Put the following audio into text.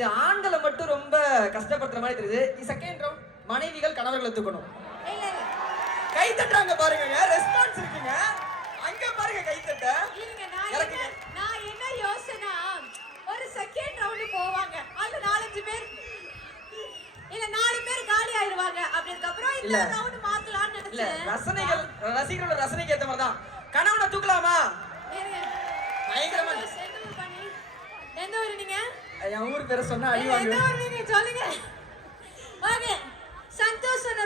இது ஆண்களை மட்டும் ரொம்ப கஷ்டப்படுத்துற மாதிரி தெரியுது. செகண்ட் ரவுண்ட் மனைவிகள் கணவர்களை தூக்கணும். கை தட்டுறாங்க பாருங்க, ரெஸ்பான்ஸ் இருக்குங்க. அங்க பாருங்க கை தட்ட. நான் என்ன யோசனை, ஒரு செகண்ட் ரவுண்ட் போவாங்க, அது 4-5 பேர் இல்ல 4 பேர் காலி ஆயிருவாங்க. அப்படிக்கு அப்புறம் இந்த ரவுண்ட் மாத்தலாம்னு நினைச்சேன். ரசனைகள் ரசிகர்களோட ரசனைக்கு ஏத்த மாதிரி தான். கணவனை தூக்கலாமா? பயங்கரமா. எந்த ஊரு நீங்க? என் ஊர் பேரை சொன்னா அழிவாங்க. எந்த ஊரு நீங்க சொல்லுங்க. ஓகே, சந்தோஷ் சொன்ன